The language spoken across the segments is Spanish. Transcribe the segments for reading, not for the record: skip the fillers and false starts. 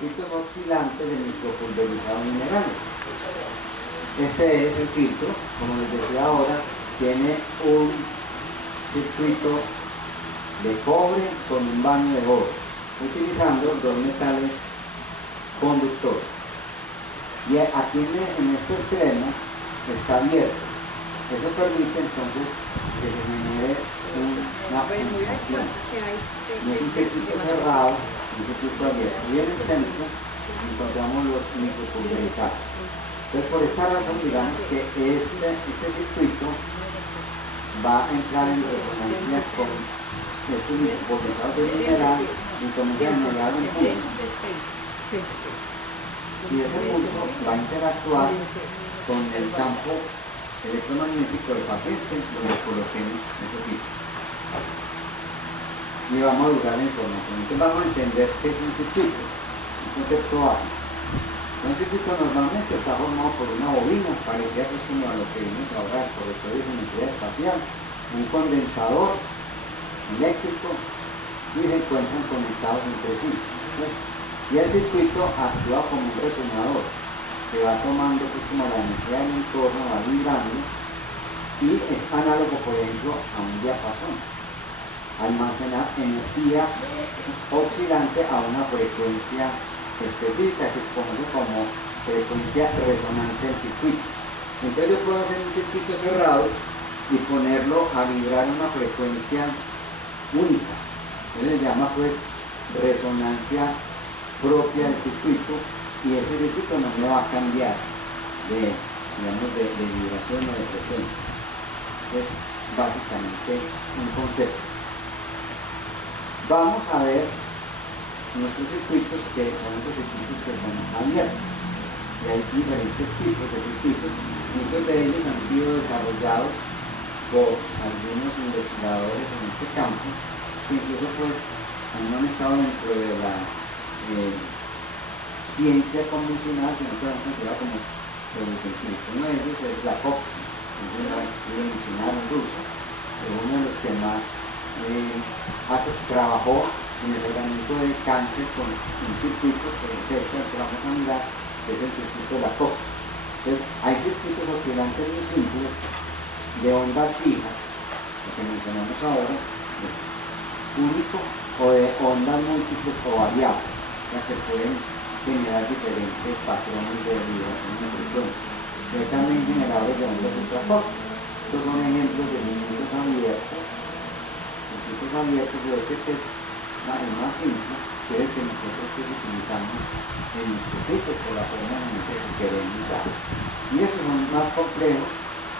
filtros oscilantes de micropulverizado de minerales. Este es el filtro, como les decía ahora, tiene un circuito de cobre con un baño de oro, utilizando dos metales conductores. Y aquí en este extremo está abierto. Eso permite entonces que se genere una pulsación. No es un circuito cerrado, es un circuito abierto. Y en el centro encontramos los micropulverizados. Entonces, por esta razón, digamos que este circuito va a entrar en resonancia con estos micropulverizados del mineral y comienza a generar un pulso. Y ese pulso va a interactuar con el campo electromagnético del paciente donde coloquemos ese filtro. Y vamos a dudar la información. Entonces vamos a entender qué es un circuito, un concepto básico. Un circuito normalmente está formado por una bobina, parecida pues como a lo que vimos ahora por el de simetría espacial, un condensador eléctrico, y se encuentran conectados entre sí. Y el circuito actúa como un resonador que va tomando pues como la energía del entorno, va vibrando, y es análogo por ejemplo a un diapasón. Almacenar energía oscilante a una frecuencia específica, se conoce como frecuencia resonante del circuito. Entonces yo puedo hacer un circuito cerrado y ponerlo a vibrar una frecuencia única. Entonces se llama pues resonancia propia del circuito, y ese circuito no me va a cambiar de vibración o de frecuencia. Es básicamente un concepto. Vamos a ver nuestros circuitos, que son los circuitos que son abiertos. Y hay diferentes tipos de circuitos. Muchos de ellos han sido desarrollados por algunos investigadores en este campo, que incluso pues no han estado dentro de la ciencia convencional, sino que lo han considerado como pseudocientíficos. Uno de ellos es Lakovsky, que es un misionero ruso, uno de los que más trabajó en el tratamiento del cáncer con un circuito que es este que vamos a mirar, que es el circuito Lakovsky. Entonces, hay circuitos oscilantes muy simples de ondas fijas, lo que mencionamos ahora, es único, o de ondas múltiples o variables, o sea que pueden generar diferentes patrones de vibración de frecuencia. Hay también generadores de ondas ultracortas. Estos son ejemplos de circuitos abiertos. Circuitos abiertos, de este que es el más simple, que es el que nosotros pues utilizamos en nuestros circuitos por la forma en que queremos dar. Y estos son más complejos,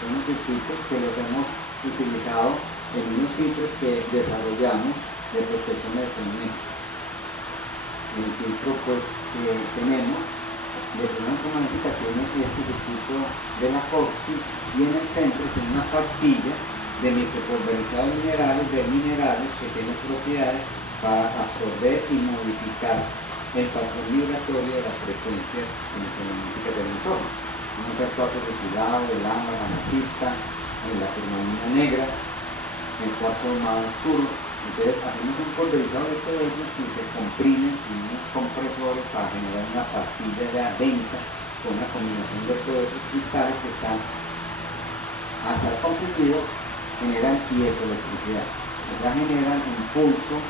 son los circuitos que los hemos utilizado en unos filtros que desarrollamos de protección electromagnética. El filtro pues que tenemos de protección electromagnética tiene este circuito de Lakovsky, y en el centro tiene una pastilla de micropulverizado de minerales que tiene propiedades para absorber y modificar el patrón vibratorio de las frecuencias electromagnéticas del entorno. Un reemplazo retirado del ámbar, amatista, la turmalina negra, el cuarzo ahumado oscuro. Entonces hacemos un pulverizado de todo eso y se comprime en unos compresores para generar una pastilla ya densa con una combinación de todos esos cristales que están hasta el comprimido, generan piezoelectricidad, o sea, generan un pulso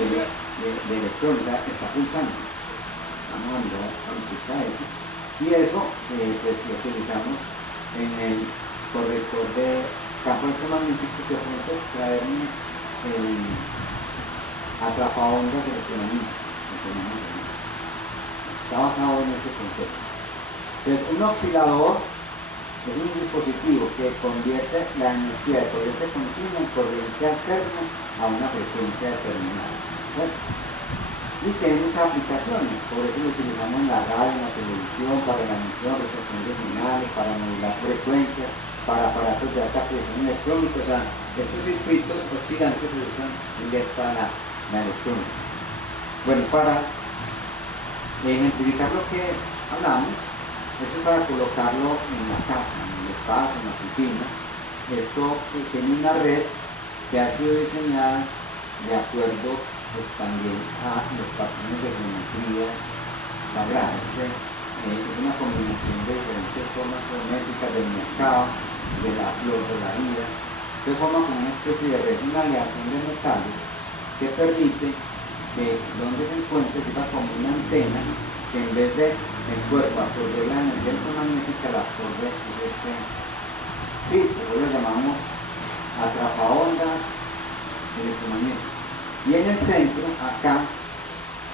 de electrones, o sea, está pulsando. Vamos a mirar ahorita eso, y eso pues lo utilizamos en el corrector de campo electromagnético, que permite traerme atrapaondas electromagnéticas. Está basado en ese concepto. Entonces, un oscilador es un dispositivo que convierte la energía de corriente continua en corriente alterna a una frecuencia determinada. ¿Verdad? Y tiene muchas aplicaciones, por eso lo utilizamos en la radio, en la televisión, para la emisión, recepción de señales, para modular frecuencias, para aparatos de alta presión electrónica. O sea, estos circuitos oscilantes se usan para la electrónica. Bueno, para ejemplificar lo que hablamos, eso es para colocarlo en la casa, en el espacio, en la oficina. Esto tiene una red que ha sido diseñada de acuerdo pues también a los patrones de geometría sagrada. Es una combinación de diferentes formas geométricas del mercado, de la flor, de la vida. Entonces forma como una especie de red, una aleación de metales que permite que donde se encuentre sirva como una antena que en vez de el cuerpo absorber la energía electromagnética, la absorbe es este filtro, lo llamamos atrapaondas electromagnético. Y en el centro, acá,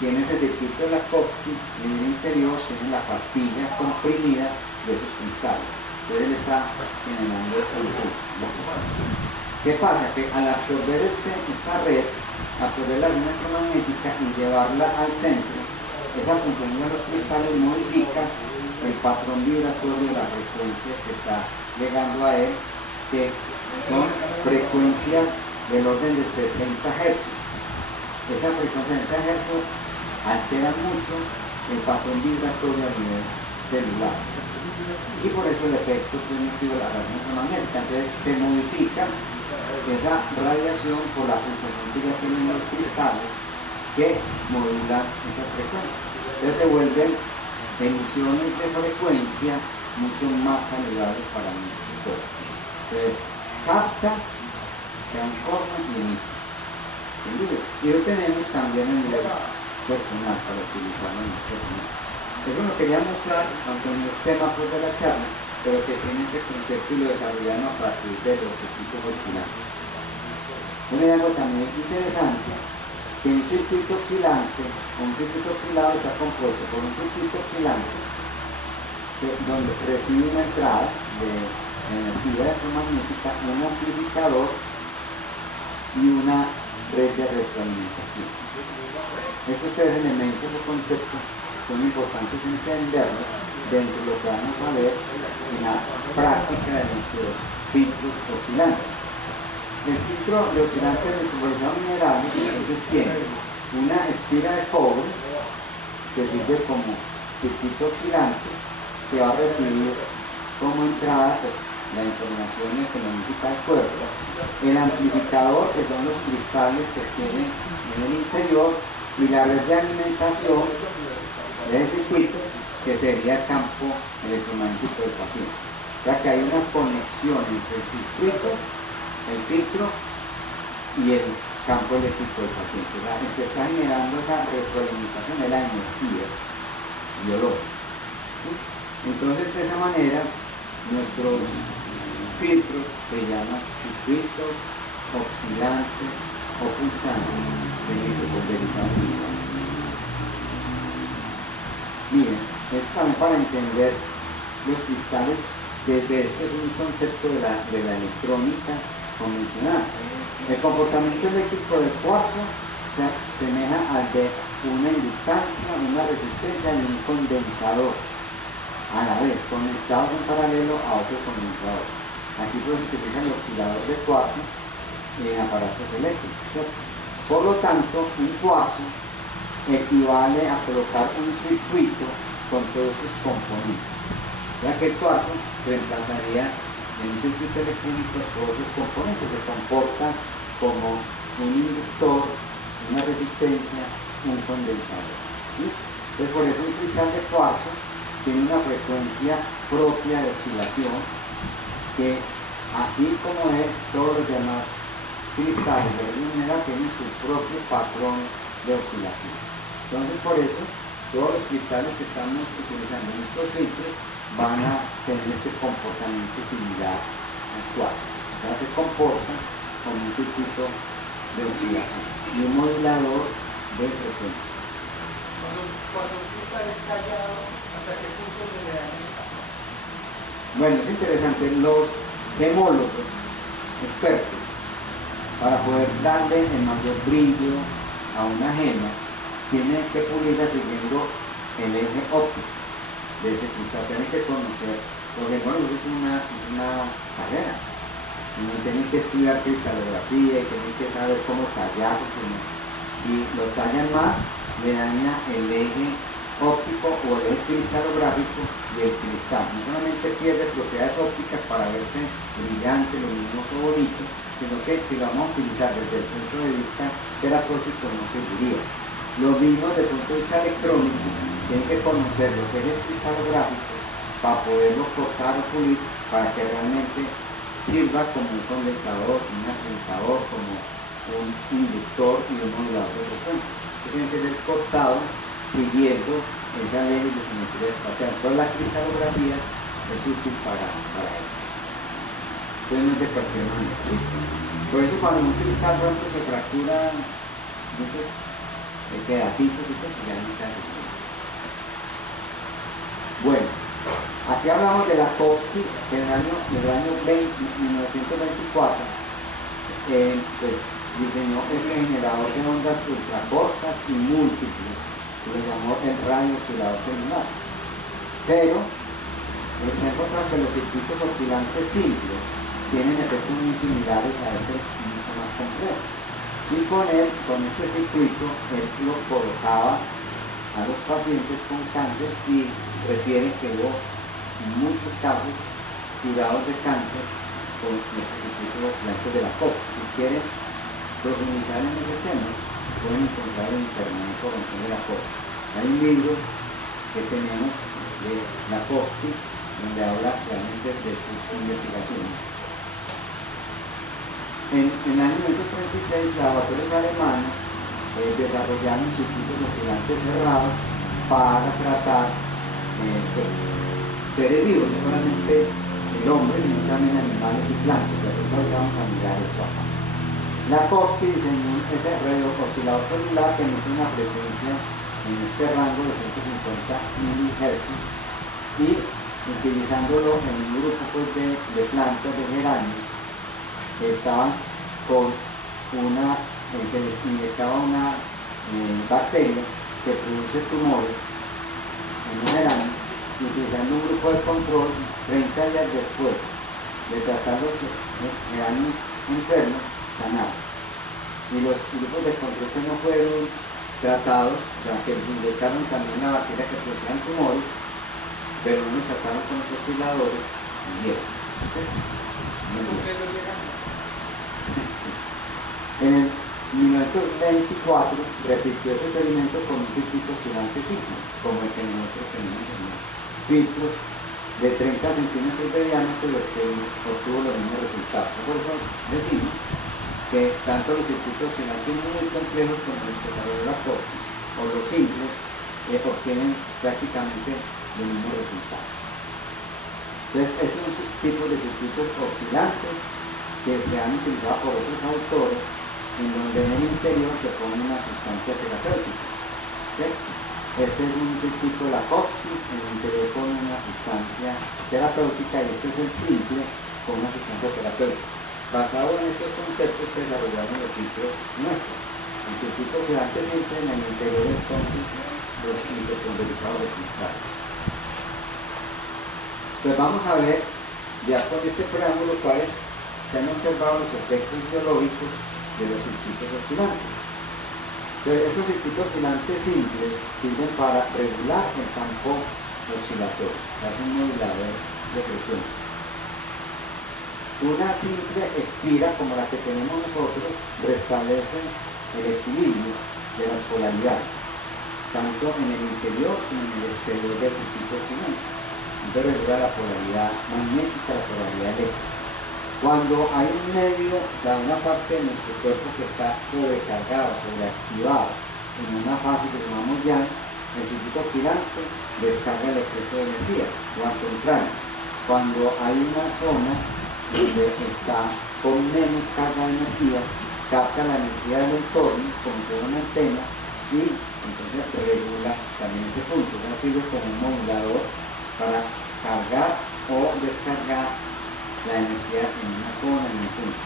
tiene ese circuito de Lakhovsky, y en el interior tiene la pastilla comprimida de esos cristales. Entonces él está generando el pulso. ¿Qué pasa? Que al absorber esta red, absorber la luz electromagnética y llevarla al centro, esa función de los cristales modifica el patrón vibratorio de las frecuencias que está llegando a él, que son frecuencias del orden de 60 Hz. Esa frecuencia de 60 Hz altera mucho el patrón vibratorio a nivel celular. Y por eso el efecto tiene sido la radiación electromagnética. Entonces se modifica esa radiación por la pulsación que ya tienen los cristales que modulan esa frecuencia. Entonces se vuelven emisiones de frecuencia mucho más saludables para nuestro cuerpo. Entonces capta, transforma y emite. ¿Entendido? Y lo tenemos también a nivel personal para utilizarlo en el personal. Eso lo quería mostrar, aunque no es tema pues, de la charla, pero que tiene este concepto y lo desarrollamos a partir de los circuitos oscilantes. Hay algo también interesante, que un circuito oscilante o un circuito oscilado está compuesto por un circuito oscilante donde recibe una entrada de energía electromagnética, un amplificador y una red de retroalimentación. Estos tres elementos o conceptos son importantes entenderlos dentro de lo que vamos a ver en la práctica de nuestros filtros oscilantes. El filtro de oscilante de micropolizado mineral entonces tiene una espira de cobre que sirve como circuito oscilante que va a recibir como entrada pues, la información electromagnética del cuerpo, el amplificador que son los cristales que tiene en el interior y la red de alimentación de ese circuito que sería el campo electromagnético del paciente. O sea que hay una conexión entre el circuito, el filtro y el campo eléctrico del paciente. El que está generando esa retroalimentación es la energía biológica. ¿Sí? Entonces de esa manera nuestros filtros se llaman circuitos oscilantes o pulsantes de micropulverizado mineral. Miren, esto también para entender los cristales, desde este es un concepto de la electrónica convencional. El comportamiento eléctrico del cuarzo se asemeja al de una inductancia, una resistencia y un condensador a la vez, conectados en paralelo a otro condensador. Aquí pues se utiliza el oscilador de cuarzo en aparatos eléctricos, ¿cierto? Por lo tanto, un cuarzo equivale a colocar un circuito con todos sus componentes, ya que el cuarzo reemplazaría en un circuito electrónico todos sus componentes, se comporta como un inductor, una resistencia, un condensador. ¿Listo? Entonces por eso un cristal de cuarzo tiene una frecuencia propia de oscilación que, así como todos los demás cristales de la mineral, tienen su propio patrón de oscilación. Entonces por eso todos los cristales que estamos utilizando en estos filtros van a tener este comportamiento similar al cuarzo. O sea, se comportan como un circuito de oscilación y un modulador de frecuencias. Cuando un cristal es tallado, ¿hasta qué punto se le daña? Bueno, es interesante. Los gemólogos expertos, para poder darle el mayor brillo a una gema, tienen que pulirla siguiendo el eje óptico de ese cristal. Tienen que conocer, porque bueno, es una carrera. Uno tiene que estudiar cristalografía y tiene que saber cómo tallar, porque si lo tallan mal, le daña el eje óptico o el eje cristalográfico y el cristal. No solamente pierde propiedades ópticas para verse brillante, luminoso, bonito, sino que si lo vamos a utilizar desde el punto de vista terapéutico no serviría. Lo mismo desde el punto de vista electrónico, tienen que conocer los ejes cristalográficos para poderlo cortar o pulir para que realmente sirva como un condensador, un amplificador, como un inductor y un modulador de frecuencia. Tiene que ser cortado siguiendo esa ley de simetría espacial. Toda la cristalografía es útil para eso. Entonces no es de cualquier manera, ¿listo? Por eso cuando un cristal, por ejemplo, se fractura muchos pedacitos y pues ya no queda así. Bueno, aquí hablamos de Lakhovsky, que en el año 1924 pues, diseñó ese generador de ondas ultracortas y múltiples, que lo llamó el radio oscilador celular. Pero se ha encontrado que los circuitos oscilantes simples tienen efectos muy similares a este, mucho más complejo. Y con este circuito, él lo colocaba a los pacientes con cáncer y refieren que hubo muchos casos curados de cáncer con estos circuitos oscilantes de Lakhovsky. Si quieren profundizar en ese tema, pueden encontrar en internet información de Lakhovsky. Hay un libro que tenemos de Lakhovsky donde habla realmente de sus investigaciones. En el año 1936, laboratorios alemanes desarrollaron circuitos oscilantes cerrados para tratar pues, seres vivos, no solamente el hombre, sino también animales y plantas. Nosotros vamos a mirar eso acá. Lakhovsky diseñó ese radio oscilador celular que emite una frecuencia en este rango de 150 MHz y utilizándolo en un grupo pues, de plantas de geranios que estaban con se les inyectaba una bacteria que produce tumores en los geranios y utilizando un grupo de control 30 días después de tratar los geranios enfermos sanaron. Y los grupos de control que no fueron tratados, o sea que les inyectaron también la bacteria que producían tumores, pero no los trataron con los osciladores, murieron. Sí. En el 1924 repitió ese experimento con un circuito oscilante simple, como el que nosotros tenemos en los filtros de 30 centímetros de diámetro, lo que obtuvo los mismos resultados. Por eso decimos que tanto los circuitos oscilantes muy complejos como los que desarrolló Lakhovsky o los simples obtienen prácticamente los mismos resultados. Entonces, estos son tipos de circuitos oscilantes que se han utilizado por otros autores en donde en el interior se pone una sustancia terapéutica. ¿Sí? Este es un circuito Lakhovsky, en el interior pone una sustancia terapéutica y este es el simple con una sustancia terapéutica. Basado en estos conceptos que desarrollaron los filtros nuestros. El circuito oscilante simple en el interior entonces los microponderizados de cristal. Pues vamos a ver ya con este preámbulo cuáles se han observado los efectos biológicos de los circuitos oscilantes. Entonces, estos circuitos oscilantes simples sirven para regular el campo oscilatorio, es un modulador de frecuencia. Una simple espira como la que tenemos nosotros restablece el equilibrio de las polaridades, tanto en el interior como en el exterior del circuito oscilante. Entonces regula la polaridad magnética, la polaridad eléctrica. Cuando hay un medio, o sea, una parte de nuestro cuerpo que está sobrecargado, sobreactivado, en una fase que llamamos yang, el circuito oscilante descarga el exceso de energía, o al contrario, cuando hay una zona donde está con menos carga de energía, capta la energía del entorno como si fuera una antena y entonces regula también ese punto. O sea, sirve como un modulador para cargar o descargar la energía en una zona, en un punto.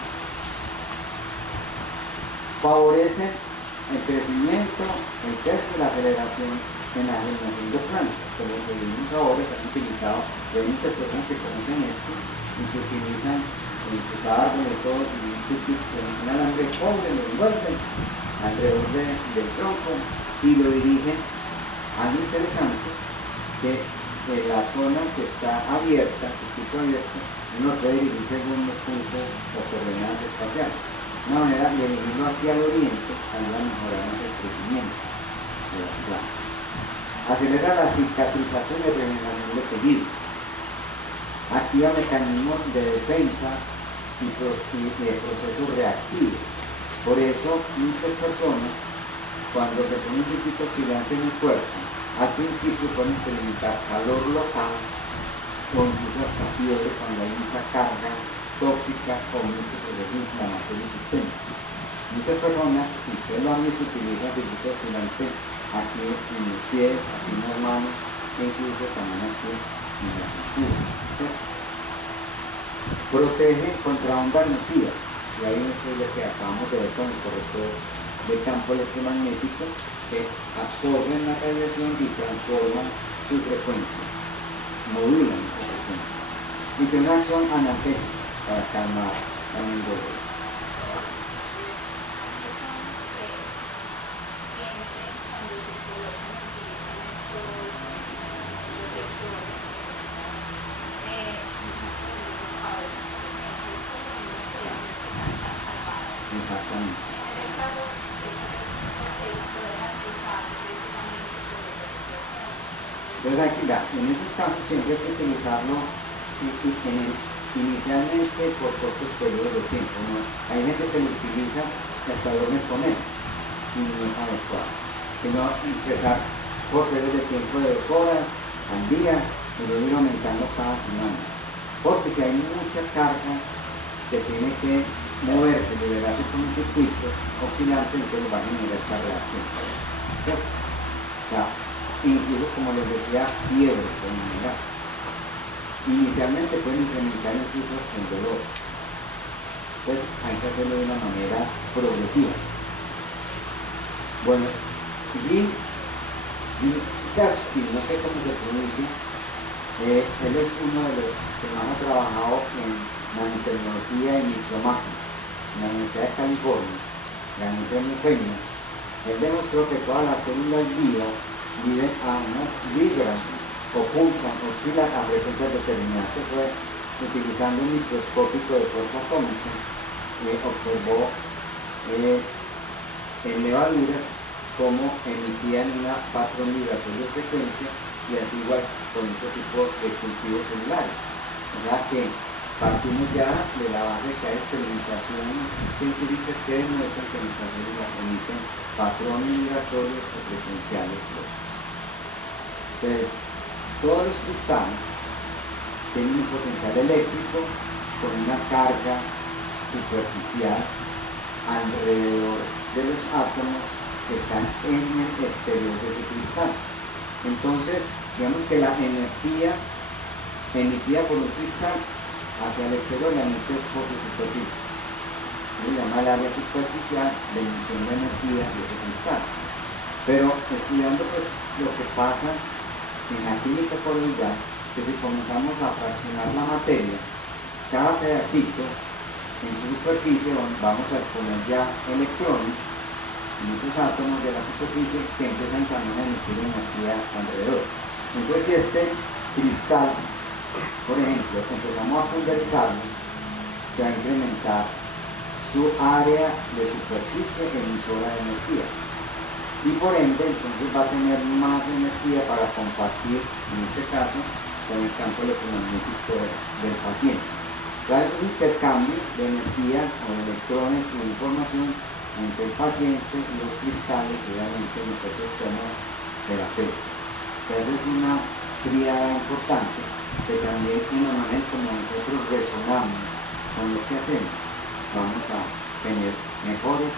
Favorece el crecimiento, el peso y la aceleración en la generación de plantas, como lo que vimos ahora. Se han utilizado, hay muchas personas que conocen esto y que utilizan en sus árboles todo un alambre de cobre, lo envuelven alrededor del tronco y lo dirigen. Algo interesante, que la zona que está abierta, el circuito abierto, uno puede dirigir según los puntos o coordenadas espaciales. Una manera de dirigirlo hacia el oriente ayuda a mejorar más el crecimiento de las plantas. Acelera la cicatrización y regeneración de tejidos. Activa mecanismos de defensa y de procesos reactivos. Por eso muchas personas, cuando se pone un circuito oxidante en el cuerpo, al principio pueden experimentar calor local o incluso hasta fiebre cuando hay mucha carga tóxica o mucho proceso inflamatorio sistémico. Muchas personas, y ustedes lo han visto, utilizan circuito oxidante aquí en los pies, aquí en las manos e incluso también aquí en la cintura. ¿Cierto? Protege contra ondas nocivas, y hay un estudio que acabamos de ver con el corrector de campo electromagnético que absorben la radiación y transforman su frecuencia, modulan esa frecuencia, y tiene una acción analgésica para calmar también dolores. Exactamente. Entonces aquí, en esos casos siempre hay que utilizarlo inicialmente por cortos periodos de tiempo, ¿no? Hay gente que lo utiliza y hasta duerme con él y no es adecuado, sino empezar por periodos de tiempo de 2 horas al día y luego ir aumentando cada semana, porque si hay mucha carga que tiene que moverse, liberarse con los circuitos oxidantes, entonces va a generar esta reacción. ¿Cierto? O sea, incluso como les decía, fiebre pueden generar. Inicialmente pueden incrementar incluso el dolor. Entonces hay que hacerlo de una manera progresiva. Bueno, Jim Sapsky, no sé cómo se pronuncia, él es uno de los que más ha trabajado en nanotecnología y micromáquina en la Universidad de California, ganó el premio Feynman. Él demostró que todas las células vivas vibran o pulsan, oscilan a frecuencias determinadas. Esto fue utilizando un microscópico de fuerza atómica, observó en levaduras cómo emitían un patrón vibratorio de frecuencia, y así igual con otro tipo de cultivos celulares. O sea que partimos ya de la base que hay experimentaciones científicas que demuestran que nuestras células emiten patrones vibratorios o frecuenciales propios. Entonces, todos los cristales tienen un potencial eléctrico con una carga superficial alrededor de los átomos que están en el exterior de ese cristal. Entonces, digamos que la energía emitida por un cristal hacia el exterior la emite por su superficie. Se llama el área superficial de emisión de energía de ese cristal. Pero estudiando pues, lo que pasa en la química coloidal, que si comenzamos a fraccionar la materia, cada pedacito en su superficie vamos a exponer ya electrones en esos átomos de la superficie que empiezan también a emitir energía alrededor. Entonces si este cristal, por ejemplo, empezamos a pulverizarlo, se va a incrementar su área de superficie emisora de energía, y por ende entonces va a tener más energía para compartir, en este caso, con el campo electromagnético del paciente. Hay un intercambio de energía o de electrones y de información entre el paciente y los cristales, y obviamente nosotros como terapeutas. O sea, esa es una tríada importante, que también en la manera como nosotros resonamos con lo que hacemos, vamos a tener mejores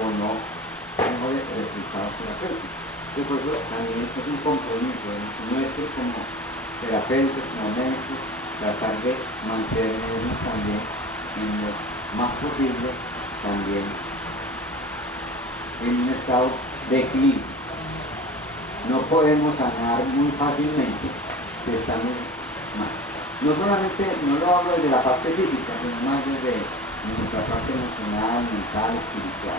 o no mejores resultados terapéuticos. Entonces, por eso también es un compromiso nuestro como terapeutas, como médicos, tratar de mantenernos también en lo más posible también en un estado de equilibrio. No podemos sanar muy fácilmente si estamos mal. No solamente, no lo hablo desde la parte física, sino más desde nuestra parte emocional, mental, espiritual.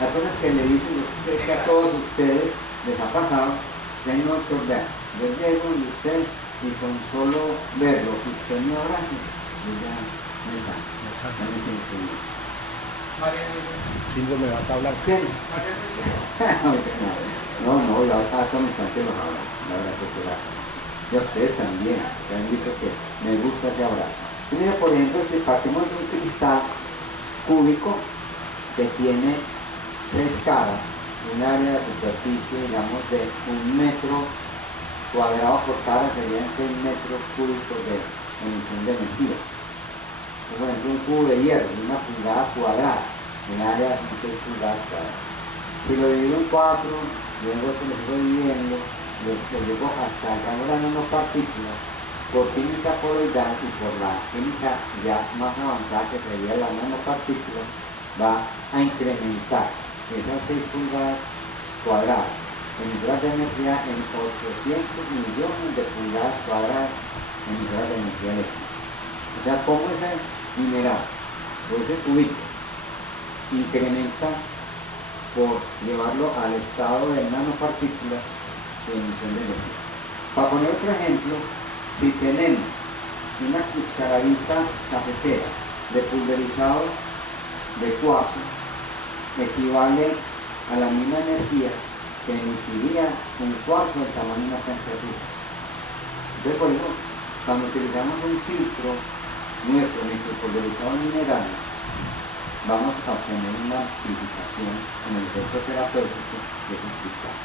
La cosa es que le dicen, yo sé que a todos ustedes les ha pasado, Señor, doctor, vea, yo llego donde usted y con solo verlo, que usted me abrace, yo ya me sano, ya me siento bien. Silvio me va a hablar. ¿Quién? No, yo a todos mis planteos los abrazo, un abrazo terapia. Y a ustedes también, que han visto que me gusta ese abrazo. Y mira, por ejemplo, partimos de un cristal cúbico que tiene 6 caras, un área de superficie, digamos, de 1 metro cuadrado por cara, serían 6 metros cúbicos de emisión de energía. Por ejemplo, un cubo de hierro, de 1 pulgada cuadrada, en área son 6 pulgadas cuadradas. Si lo divido en 4, luego se lo sigo dividiendo, lo llevo hasta el rango de nanopartículas, por química coloidal y por la química ya más avanzada que sería las nanopartículas, va a incrementar esas 6 pulgadas cuadradas emisoras de energía en 800 millones de pulgadas cuadradas emisoras de energía eléctrica. O sea, cómo ese mineral o ese cubito incrementa por llevarlo al estado de nanopartículas su emisión de energía. Para poner otro ejemplo, si tenemos una cucharadita cafetera de pulverizados de cuarzo, equivale a la misma energía que emitiría un cuarzo del tamaño de una cancha de fútbol. Entonces, por eso, cuando utilizamos un filtro nuestro micropulverizado en minerales, vamos a obtener una amplificación en el efecto terapéutico de esos cristales.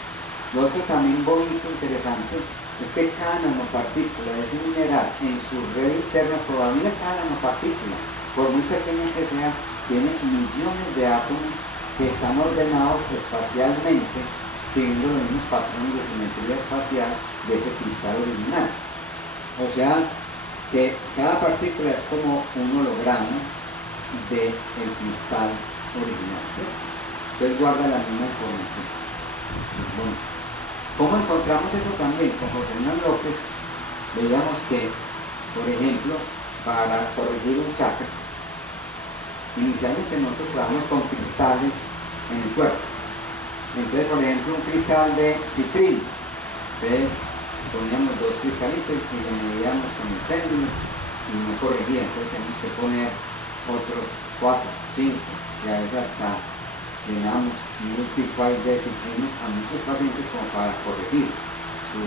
Lo otro también bonito, interesante, es que cada nanopartícula de ese mineral en su red interna, todavía cada nanopartícula, por muy pequeña que sea, tiene millones de átomos que están ordenados espacialmente siguiendo los mismos patrones de simetría espacial de ese cristal original. O sea, que cada partícula es como un holograma del cristal original, ¿cierto? Entonces guarda la misma información. Bueno, ¿cómo encontramos eso también? Con José Hernán López veíamos que, por ejemplo, para corregir un chakra, inicialmente nosotros trabajamos con cristales en el cuerpo. Entonces, por ejemplo, un cristal de citrino, entonces poníamos 2 cristalitos y lo medíamos con el péndulo y no corregía, entonces tenemos que poner otros 4, 5 y a veces hasta llenamos multiply de citrinos a muchos pacientes como para corregir su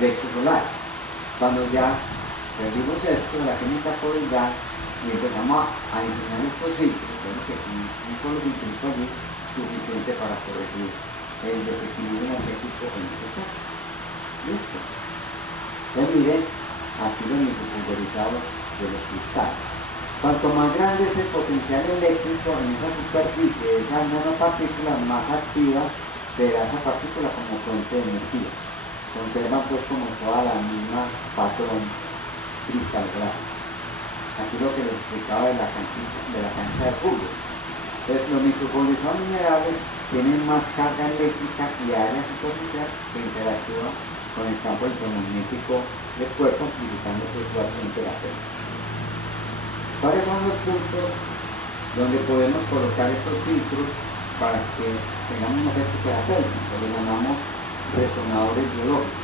plexo solar. Cuando ya perdimos esto de la química coloidal y empezamos a diseñar estos filtros, vemos que con un solo filtrito allí suficiente para corregir el desequilibrio energético en ese chakra. Listo. Entonces miren aquí los micropulverizados de los cristales. Cuanto más grande es el potencial eléctrico en esa superficie de esa nanopartícula, más activa será esa partícula como fuente de energía. Conservan pues como toda la misma patrón cristalográfico. Aquí lo que les explicaba de la cancha de fútbol. Entonces los micropulverizados minerales tienen más carga eléctrica y área superficial que interactúa con el campo electromagnético del cuerpo, amplificando pues, su acción terapéutica. ¿Cuáles son los puntos donde podemos colocar estos filtros para que tengamos un efecto terapéutico? Lo llamamos resonadores biológicos,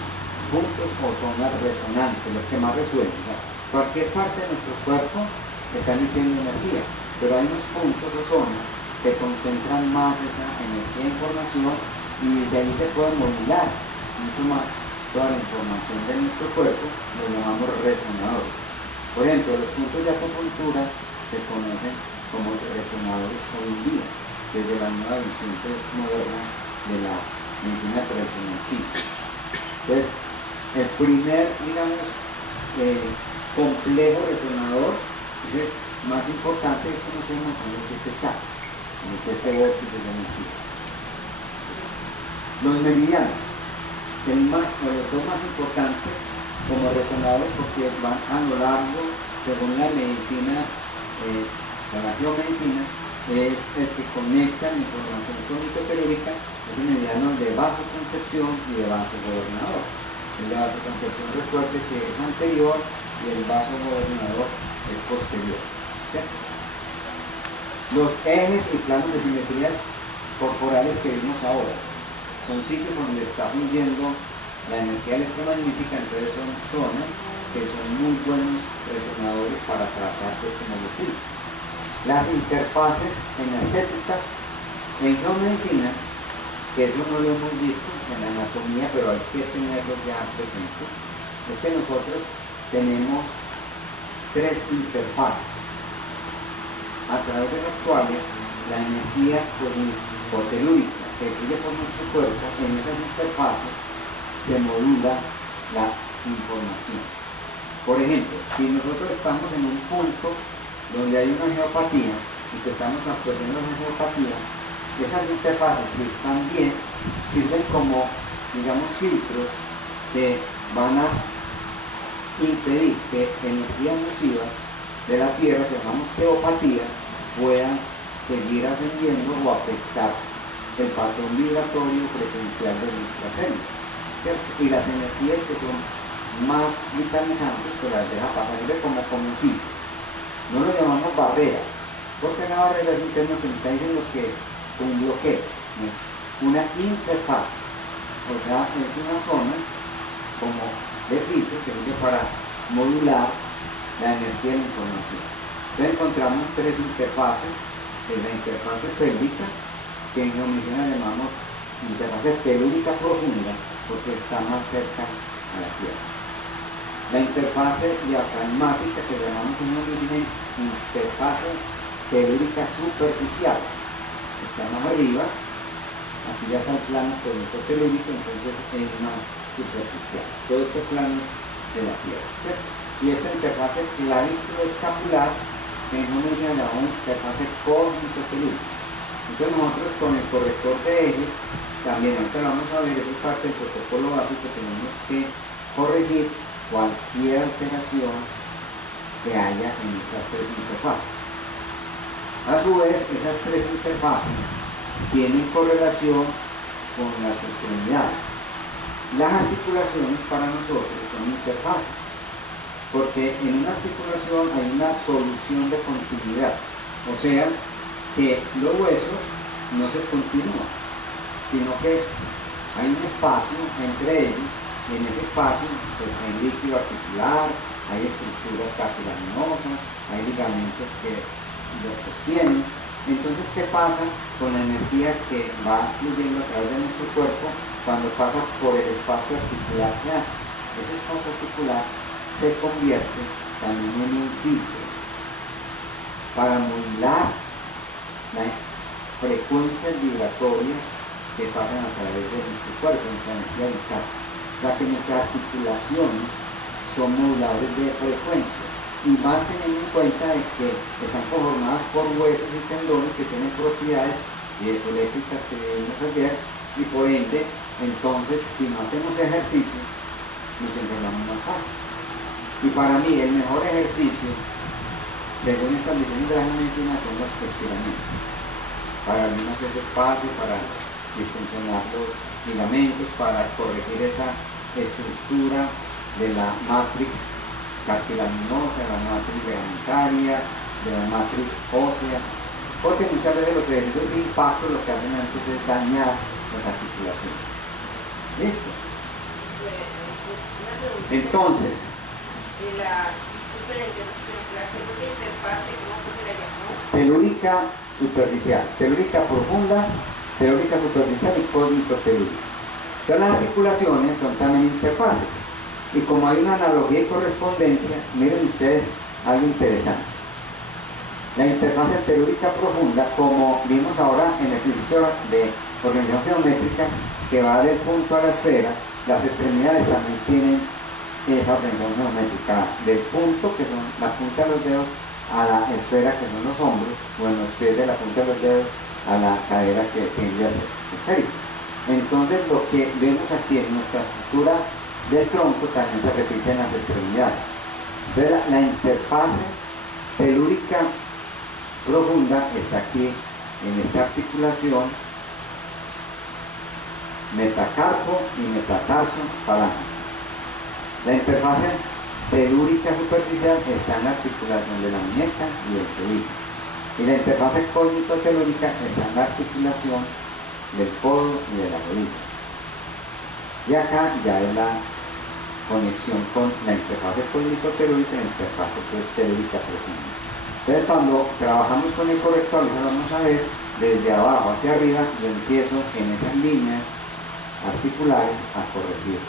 puntos o zonas resonantes, los que más resuelven. Cualquier parte de nuestro cuerpo está emitiendo energía, pero hay unos puntos o zonas que concentran más esa energía e información y de ahí se puede modular mucho más toda la información de nuestro cuerpo, lo llamamos resonadores. Por ejemplo, los puntos de acupuntura se conocen como resonadores hoy en día, desde la nueva visión moderna de la medicina tradicional china. Entonces, el primer, digamos, complejo resonador, es el más importante que conocemos, son los 7 chakras, los 7 vórtices de energía. Los meridianos, los 2 más importantes como resonadores porque van a lo largo, según la medicina, la geomedicina, es el que conecta la información crónico-telúrica, es el meridiano de vasoconcepción y de vasogobernador. El de vasoconcepción, recuerde que es anterior y el vasogobernador es posterior, ¿cierto? Los ejes y planos de simetrías corporales que vimos ahora, son sitios donde está fluyendo la energía electromagnética, entonces son zonas que son muy buenos resonadores para tratar pues como los filtros. Las interfaces energéticas en geomedicina, que eso no lo hemos visto en la anatomía, pero hay que tenerlo ya presente, es que nosotros tenemos tres interfaces a través de las cuales la energía telúrica que fluye por nuestro cuerpo, en esas interfaces se modula la información. Por ejemplo, si nosotros estamos en un punto donde hay una geopatía y que estamos absorbiendo la geopatía, esas interfaces, si están bien, sirven como, digamos, filtros que van a impedir que energías nocivas de la Tierra, que llamamos geopatías, puedan seguir ascendiendo o afectar el patrón vibratorio frecuencial de nuestras células, ¿cierto? Y las energías que son más vitalizantes, pues las deja pasar como un filtro. No lo llamamos barrera, porque la barrera es un término que nos está diciendo que es un bloqueo, es una interfaz, o sea, es una zona como de filtro que sirve para modular la energía de la información. Entonces encontramos tres interfaces, que es la interfase pélvica, que en geomedicina llamamos interfase telúrica profunda, porque está más cerca a la Tierra. La interfase diafragmática, que llamamos en geomedicina interfase telúrica superficial, está más arriba, aquí ya está el plano telúrico, entonces es más superficial. Todo este plano es de la Tierra, ¿cierto? Y esta interfase clavículo-escapular, en geomedicina la llamamos interfase cósmico-telúrica. Entonces nosotros con el corrector de ejes, también ahorita lo vamos a ver, eso es parte del protocolo básico, tenemos que corregir cualquier alteración que haya en estas tres interfaces. A su vez, esas tres interfaces tienen correlación con las extremidades. Las articulaciones para nosotros son interfaces, porque en una articulación hay una solución de continuidad, o sea, que los huesos no se continúan, sino que hay un espacio entre ellos, y en ese espacio pues hay líquido articular, hay estructuras cartilaminosas, hay ligamentos que lo sostienen. Entonces, ¿qué pasa con la energía que va fluyendo a través de nuestro cuerpo cuando pasa por el espacio articular que hace? Ese espacio articular se convierte también en un filtro para modular las frecuencias vibratorias que pasan a través de nuestro cuerpo, nuestra energía vital. O sea que nuestras articulaciones son moduladores de frecuencias, y más teniendo en cuenta de que están conformadas por huesos y tendones que tienen propiedades piezoeléctricas que vimos ayer, y por ende, entonces, si no hacemos ejercicio, nos enfermamos más fácil. Y para mí, el mejor ejercicio, según estas misiones de la medicina, son los estiramientos. Para abrir más ese espacio, para distensionar los ligamentos, para corregir esa estructura de la matrix cartilaminosa, de la matriz ligamentaria, de la matriz ósea, porque muchas veces los ejercicios de impacto lo que hacen antes es dañar las articulaciones. ¿Listo? Entonces, la segunda interfase, ¿cómo fue que la llamó? telúrica superficial, telúrica profunda, telúrica superficial y cósmico-telúrica. Todas las articulaciones son también interfaces, y como hay una analogía y correspondencia, miren ustedes algo interesante. La interfase telúrica profunda, como vimos ahora en el principio de organización geométrica, que va del punto a la esfera, las extremidades también tienen esa organización geométrica, del punto, que son la punta de los dedos, a la esfera, que son los hombros, o en los pies de la punta de los dedos a la cadera, que tiende a ser esférica. Entonces, lo que vemos aquí en nuestra estructura del tronco también se repite en las extremidades. Entonces, la interfase telúrica profunda está aquí en esta articulación metacarpo y metatarso falange. La interfase telúrica superficial está en la articulación de la muñeca y el tobillo, y la interfase cósmico-telúrica está en la articulación del codo y de las rodillas. Y acá ya es la conexión con la interfase cósmico-telúrica y la interfase pues, telúrica profunda. Entonces cuando trabajamos con el corrector, vamos a ver desde abajo hacia arriba, yo empiezo en esas líneas articulares a corregir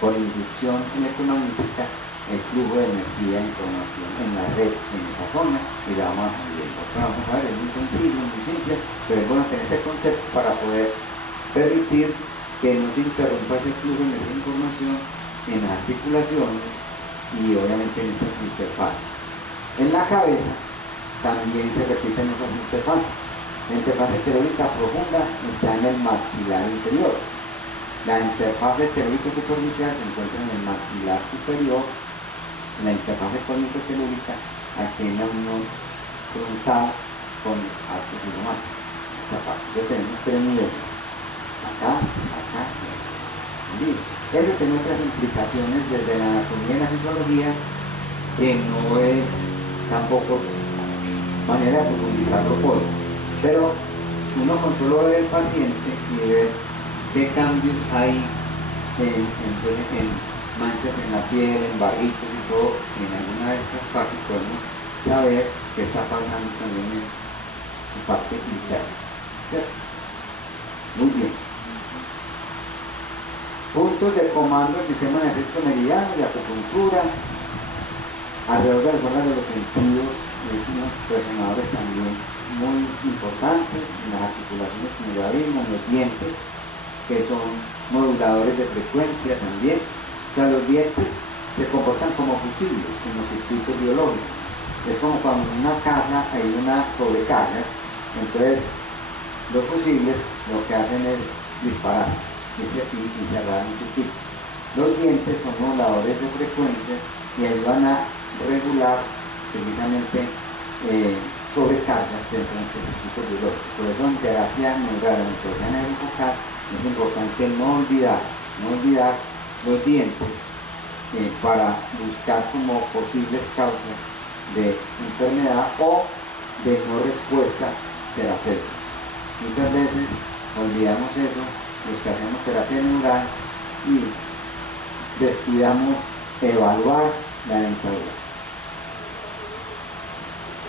por inducción electromagnética el flujo de energía e información en la red, en esa zona, y la vamos ascendiendo. Vamos a ver, es muy sencillo, muy simple, pero es bueno tener este concepto para poder permitir que no se interrumpa ese flujo de energía e información en las articulaciones y obviamente en estas interfaces. En la cabeza también se repiten esas interfaces. La interfase telúrica profunda está en el maxilar inferior. La interfase telúrica superficial se encuentra en el maxilar superior. La interfase cósmico-telúrica aquí en la unión frontal con los arcos cigomáticos. Esta parte. Entonces tenemos tres niveles. Acá, acá y aquí. Eso tiene otras implicaciones desde la anatomía y la fisiología que no es tampoco manera de profundizarlo hoy. Pero uno con solo ver el paciente y ver qué cambios hay en manchas en la piel, en barritos y todo, en alguna de estas partes podemos saber qué está pasando también en su parte interna. ¿Cierto? Muy bien. Puntos de comando del sistema de efecto meridiano, de acupuntura, alrededor de las zonas de los sentidos, es unos resonadores también muy importantes en las articulaciones, como ya vimos, los dientes, que son moduladores de frecuencia también. O sea, los dientes se comportan como fusibles en los circuitos biológicos. Es como cuando en una casa hay una sobrecarga, entonces los fusibles lo que hacen es dispararse y cerrar un circuito. Los dientes son moduladores de frecuencias y ayudan a regular precisamente sobrecargas dentro de nuestros circuitos biológicos. Por eso en terapia neural, en terapia neurofocal, es importante no olvidar los dientes para buscar como posibles causas de enfermedad o de no respuesta terapéutica. Muchas veces olvidamos eso, los que hacemos terapia neural, y descuidamos evaluar la dentadura.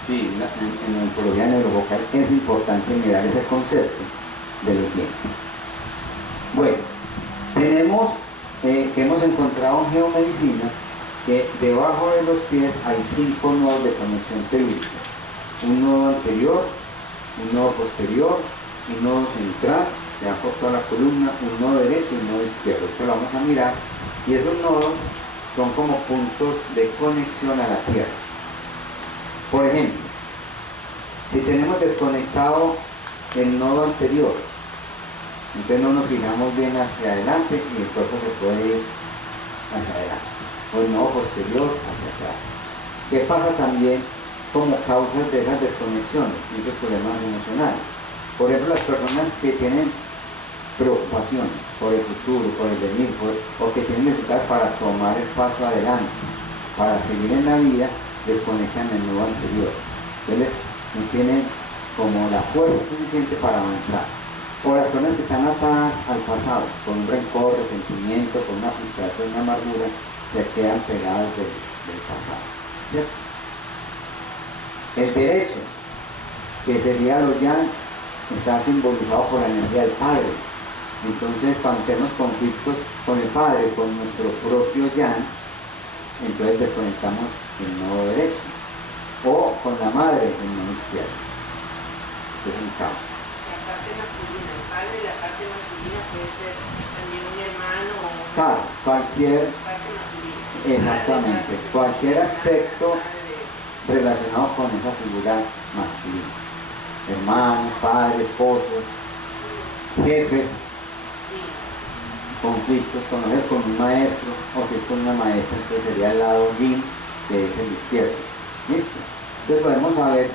Sí, en la ontología neurovocal es importante mirar ese concepto de los dientes. Bueno, tenemos que hemos encontrado en geomedicina que debajo de los pies hay 5 nodos de conexión telúrica. Un nodo anterior, un nodo posterior, un nodo central, que va por toda la columna, un nodo derecho y un nodo izquierdo. Esto lo vamos a mirar. Y esos nodos son como puntos de conexión a la Tierra. Por ejemplo, si tenemos desconectado el nodo anterior, entonces no nos fijamos bien hacia adelante y el cuerpo se puede ir hacia adelante, o el nodo posterior hacia atrás. ¿Qué pasa también como causas de esas desconexiones? Muchos problemas emocionales. Por ejemplo, las personas que tienen preocupaciones por el futuro, por el venir, o que tienen dificultades para tomar el paso adelante, para seguir en la vida, desconectan el nodo anterior. Entonces no tienen como la fuerza suficiente para avanzar. O las personas que están atadas al pasado, con un rencor, resentimiento, con una frustración, una amargura, se quedan pegadas del pasado. ¿Cierto? El derecho, que sería lo yang, está simbolizado por la energía del Padre. Entonces, cuando tenemos conflictos con el Padre, con nuestro propio yang, entonces desconectamos el nodo derecho. O con la Madre, el nodo izquierdo. Esto es un caos. La parte masculina, el padre y la parte masculina puede ser también un hermano o claro, cualquier, parte masculina. exactamente, cualquier aspecto relacionado con esa figura masculina. Hermanos, padres, esposos, jefes, conflictos con los jefes, con un maestro, o si es con una maestra, entonces sería el lado yin, que es el izquierdo. ¿Listo? Entonces podemos saber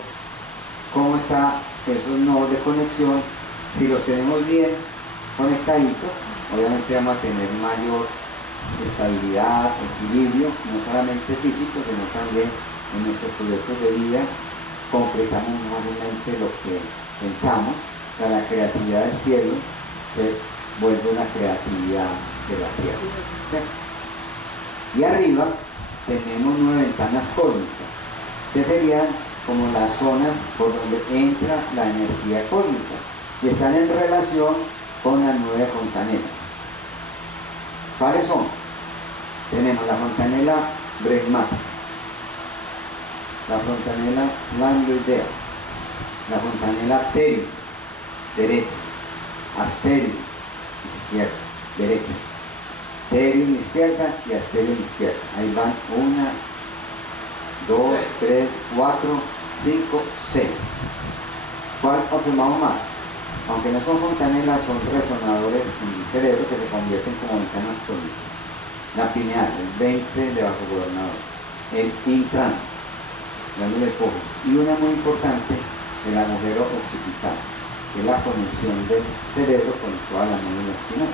cómo están esos nodos de conexión. Si los tenemos bien conectaditos, obviamente vamos a tener mayor estabilidad, equilibrio, no solamente físico, sino también en nuestros proyectos de vida. Concretamos más fácilmente lo que pensamos. O sea, la creatividad del cielo se vuelve una creatividad de la Tierra. ¿Cierto? Y arriba tenemos 9 ventanas cósmicas, que serían como las zonas por donde entra la energía cósmica, y están en relación con las 9 fontanelas. ¿Cuáles son? Tenemos la fontanela bregmática, la fontanela lambdoidea, la fontanela pterio, derecha, asterium, izquierda, derecha, pterium izquierda y asterium izquierda. Ahí van 1, 2, 3, 4, 5, 6. ¿Cuál observamos más? Aunque no son fontanelas, son resonadores en el cerebro que se convierten como ventanas cósmicas. La pineal, el 20 de vasogobernador, el intrán, dándole fojas, y una muy importante, el agujero occipital, que es la conexión del cerebro con toda la médula espinal.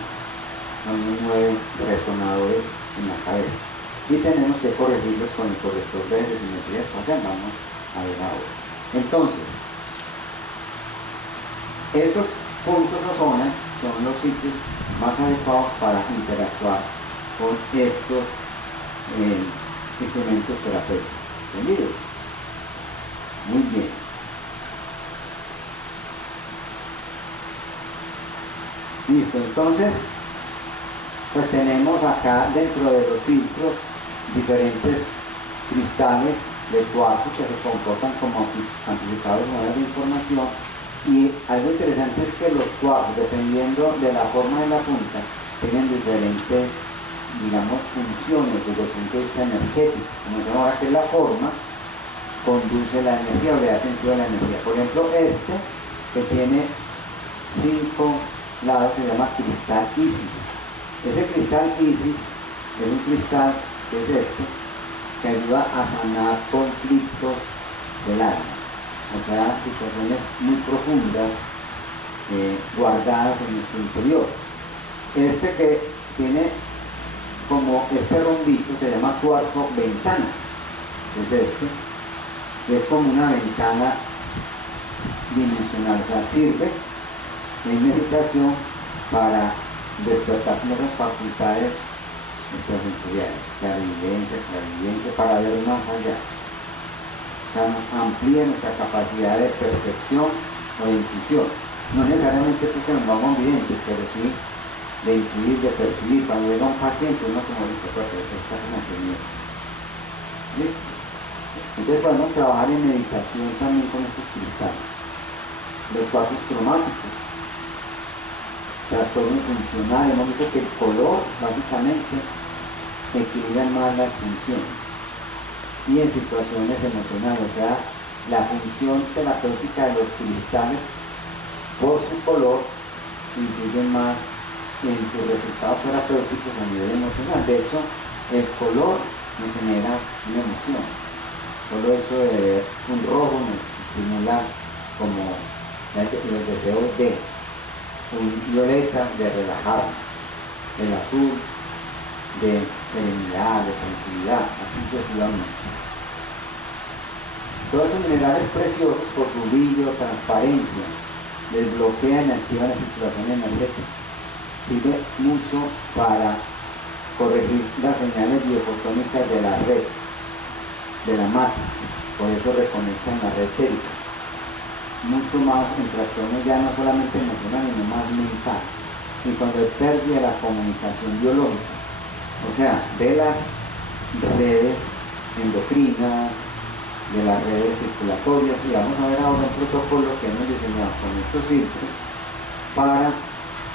Son 9 resonadores en la cabeza, y tenemos que corregirlos con el corrector de simetría espacial. Vamos a ver ahora. Entonces, estos puntos o zonas son los sitios más adecuados para interactuar con estos instrumentos terapéuticos. ¿Entendido? Muy bien. Listo, entonces, pues tenemos acá dentro de los filtros diferentes cristales de cuarzo que se comportan como amplificadores de información. Y algo interesante es que los cuarzos, dependiendo de la forma de la punta, tienen diferentes, digamos, funciones desde el punto de vista energético. Como se llama ahora, que la forma conduce la energía o le da sentido a la energía. Por ejemplo, este que tiene 5 lados se llama cristal Isis. Ese cristal Isis es un cristal que es este, que ayuda a sanar conflictos del alma, o sea, situaciones muy profundas guardadas en nuestro interior. Este que tiene como este rombito se llama cuarzo ventana, es este, es como una ventana dimensional, o sea, sirve en meditación para despertar esas facultades extrasensoriales, clarividencia, para ver más allá. O sea, nos amplía nuestra capacidad de percepción o de intuición. No necesariamente pues que nos vamos videntes, pero sí de intuir, de percibir. Cuando llega un paciente, uno como dice, pues está como que ¿listo? Entonces podemos trabajar en meditación también con estos cristales. Los cuarzos cromáticos, trastornos funcionales. Hemos visto que el color básicamente equilibra más las funciones. Y en situaciones emocionales, o sea, la función terapéutica de los cristales por su color influye más en sus resultados terapéuticos a nivel emocional. De hecho, el color nos genera una emoción. Solo el hecho de ver un rojo nos estimula como los deseos de un violeta, de relajarnos, el azul de serenidad, de tranquilidad, así sucesivamente. Todos esos minerales preciosos, por su brillo, transparencia, desbloquean y activan la circulación energética. Sirve mucho para corregir las señales biofotónicas de la red, de la matrix, por eso reconectan la red etérica. Mucho más en trastornos ya no solamente emocionales, sino más mentales. Y cuando hay pérdida de la comunicación biológica, o sea, de las redes endocrinas, de las redes circulatorias, y vamos a ver ahora un protocolo que hemos diseñado con estos filtros para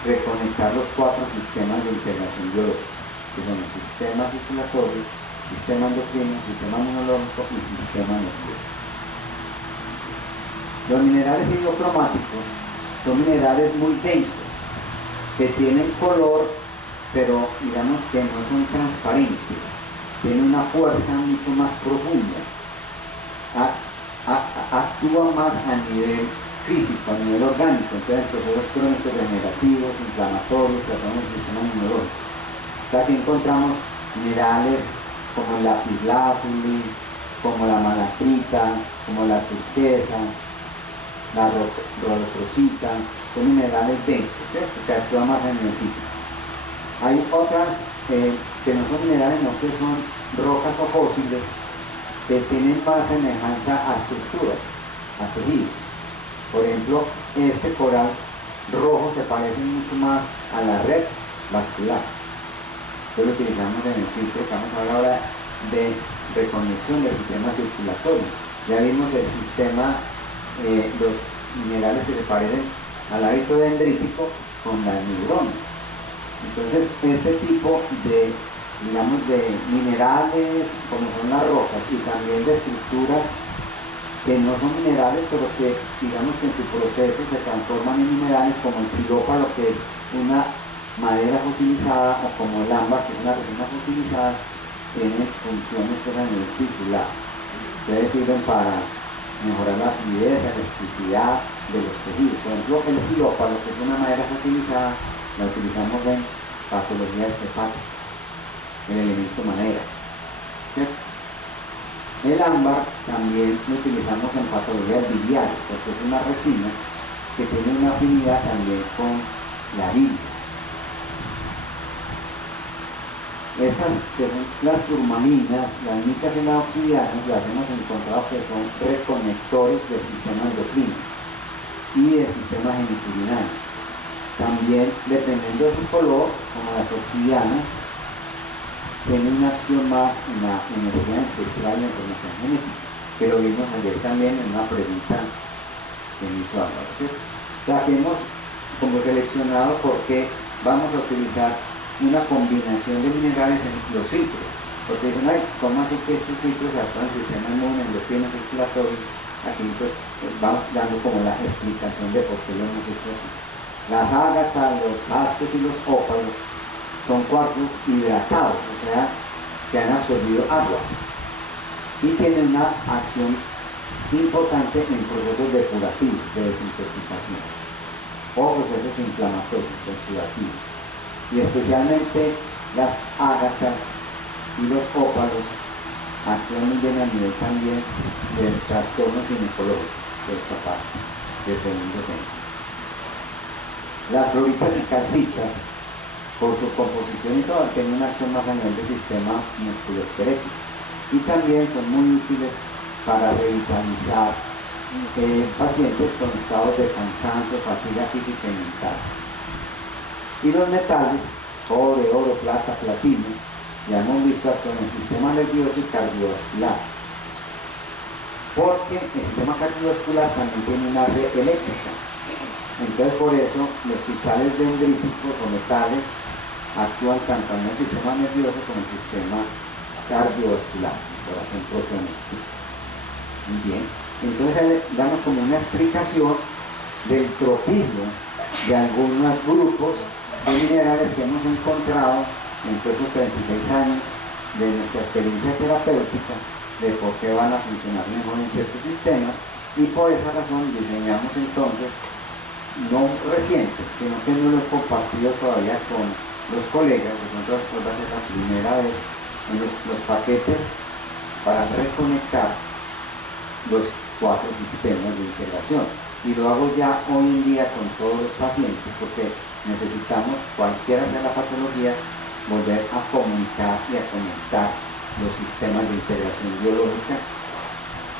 reconectar los 4 sistemas de integración biológica, que son el sistema circulatorio, sistema endocrino, sistema inmunológico y sistema nervioso. Los minerales idiocromáticos son minerales muy densos, que tienen color, pero digamos que no son transparentes, tienen una fuerza mucho más profunda, actúa más a nivel físico, a nivel orgánico, entonces procesos crónicos regenerativos, inflamatorios, trastornos del sistema inmunológico. Aquí encontramos minerales como el lapislázuli, como la malacrita, como la turquesa, la rhodocrosita, son minerales densos, ¿cierto?, que actúan más a nivel físico. Hay otras que no son minerales, no, que son rocas o fósiles que tienen más semejanza a estructuras, a tejidos. Por ejemplo, este coral rojo se parece mucho más a la red vascular. Entonces lo utilizamos en el filtro que vamos a hablar ahora de reconexión del sistema circulatorio. Ya vimos el sistema, los minerales que se parecen al hábito dendrítico con las neuronas. Entonces este tipo de, digamos, de minerales como son las rocas y también de estructuras que no son minerales pero que digamos que en su proceso se transforman en minerales, como el sirópalo, que es una madera fosilizada, o como el ámbar, que es una resina fosilizada, tienen funciones pues a nivel tisular. Entonces sirven para mejorar la fluidez, la elasticidad de los tejidos. Por ejemplo, el sirópalo, que es una madera fosilizada, la utilizamos en patologías hepáticas, el elemento madera, ¿cierto? El ámbar también lo utilizamos en patologías biliares, porque es una resina que tiene una afinidad también con la bilis. Estas que son las turmalinas, las micas y las obsidianas, las hemos encontrado que son reconectores del sistema endocrino y del sistema genitourinario. También, dependiendo de su color, como las obsidianas, tienen una acción más en la energía ancestral y la información genética, que lo vimos ayer también en una pregunta que me hizo Álvaro, ¿cierto? O sea, que hemos como seleccionado porque vamos a utilizar una combinación de minerales en los filtros, porque dicen, ay, ¿cómo así que estos filtros actúan en el sistema inmune, endocrino, circulatorio? Aquí pues vamos dando como la explicación de por qué lo hemos hecho así. Las ágatas, los jaspes y los ópalos son cuarzos hidratados, o sea, que han absorbido agua y tienen una acción importante en procesos depurativos, de desintoxicación o procesos inflamatorios, oxidativos. Y especialmente las ágatas y los ópalos actúan muy bien a nivel también de trastornos ginecológicos, de esta parte, del segundo centro. Las floritas y calcitas, por su composición y todo, tienen una acción más a nivel del sistema musculoesquelético y también son muy útiles para revitalizar pacientes con estados de cansancio, fatiga física y mental. Y los metales, cobre, oro, plata, platino, ya hemos visto con el sistema nervioso y cardiovascular, porque el sistema cardiovascular también tiene una red eléctrica. Entonces por eso los cristales dendríticos o metales actúan tanto en el sistema nervioso como en el sistema cardiovascular, el corazón propiamente. Muy bien, entonces damos como una explicación del tropismo de algunos grupos de minerales que hemos encontrado en todos esos 36 años de nuestra experiencia terapéutica, de por qué van a funcionar mejor en ciertos sistemas, y por esa razón diseñamos entonces, no reciente, sino que no lo he compartido todavía con los colegas, de pronto después va a ser la primera vez en los paquetes para reconectar los 4 sistemas de integración. Y lo hago ya hoy en día con todos los pacientes, porque necesitamos, cualquiera sea la patología, volver a comunicar y a conectar los sistemas de integración biológica,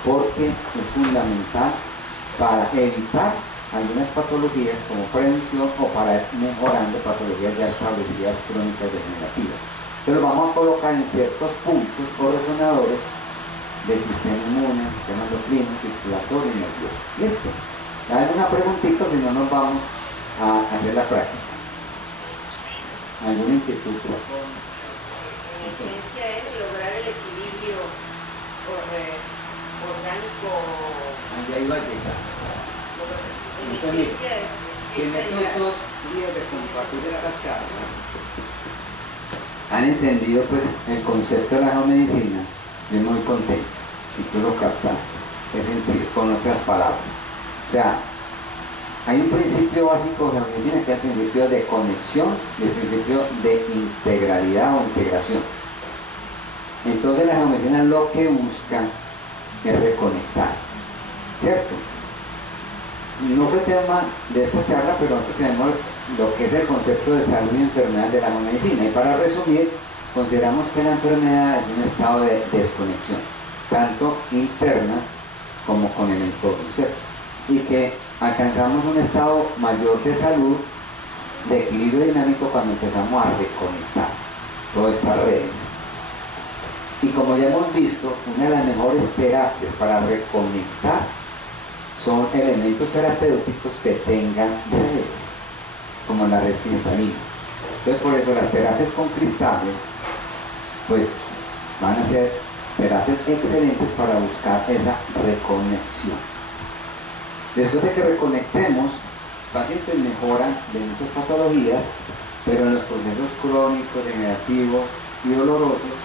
porque es fundamental para evitar algunas patologías como prevención o para ir mejorando patologías ya establecidas crónicas degenerativas. Pero vamos a colocar en ciertos puntos o resonadores del sistema inmune, sistema endocrino, circulatorio y nervioso. ¿Listo? Dale una preguntita, si no nos vamos a hacer la práctica. ¿Alguna inquietud? En esencia es lograr el equilibrio orgánico. Allá iba a llegar. Entonces, mire, si en estos 2 días de compartir esta charla han entendido pues el concepto de la geomedicina, yo muy contento y tú lo captaste, qué sentido, con otras palabras. O sea, hay un principio básico de geomedicina que es el principio de conexión y el principio de integralidad o integración. Entonces la geomedicina lo que busca es reconectar, ¿cierto? No fue tema de esta charla, pero antes tenemos lo que es el concepto de salud y enfermedad de la medicina. Y para resumir, consideramos que la enfermedad es un estado de desconexión, tanto interna como con el entorno, ¿cierto? Y que alcanzamos un estado mayor de salud, de equilibrio dinámico, cuando empezamos a reconectar todas estas redes. Y como ya hemos visto, una de las mejores terapias para reconectar son elementos terapéuticos que tengan redes, como la red cristalina. Entonces, por eso las terapias con cristales pues van a ser terapias excelentes para buscar esa reconexión. Después de que reconectemos, pacientes mejoran de muchas patologías, pero en los procesos crónicos, degenerativos y dolorosos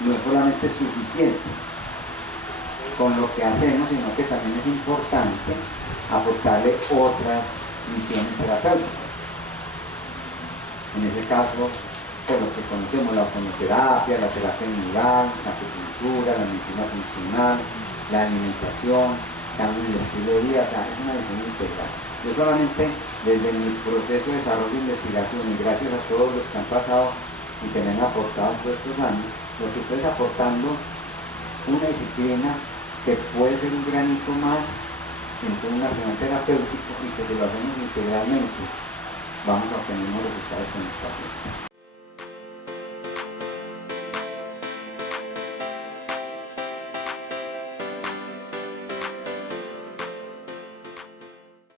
no es solamente suficiente con lo que hacemos, sino que también es importante aportarle otras visiones terapéuticas. En ese caso, por lo que conocemos, la ozonoterapia, la terapia neural, la acupuntura, la medicina funcional, la alimentación, cambio en el estilo de vida, o sea, es una visión integral. Yo solamente, desde mi proceso de desarrollo de investigación, y gracias a todos los que han pasado y que me han aportado todos estos años, lo que estoy es aportando una disciplina que puede ser un granito más en todo un arsenal terapéutico, y que si lo hacemos integralmente, vamos a obtener unos resultados con los pacientes.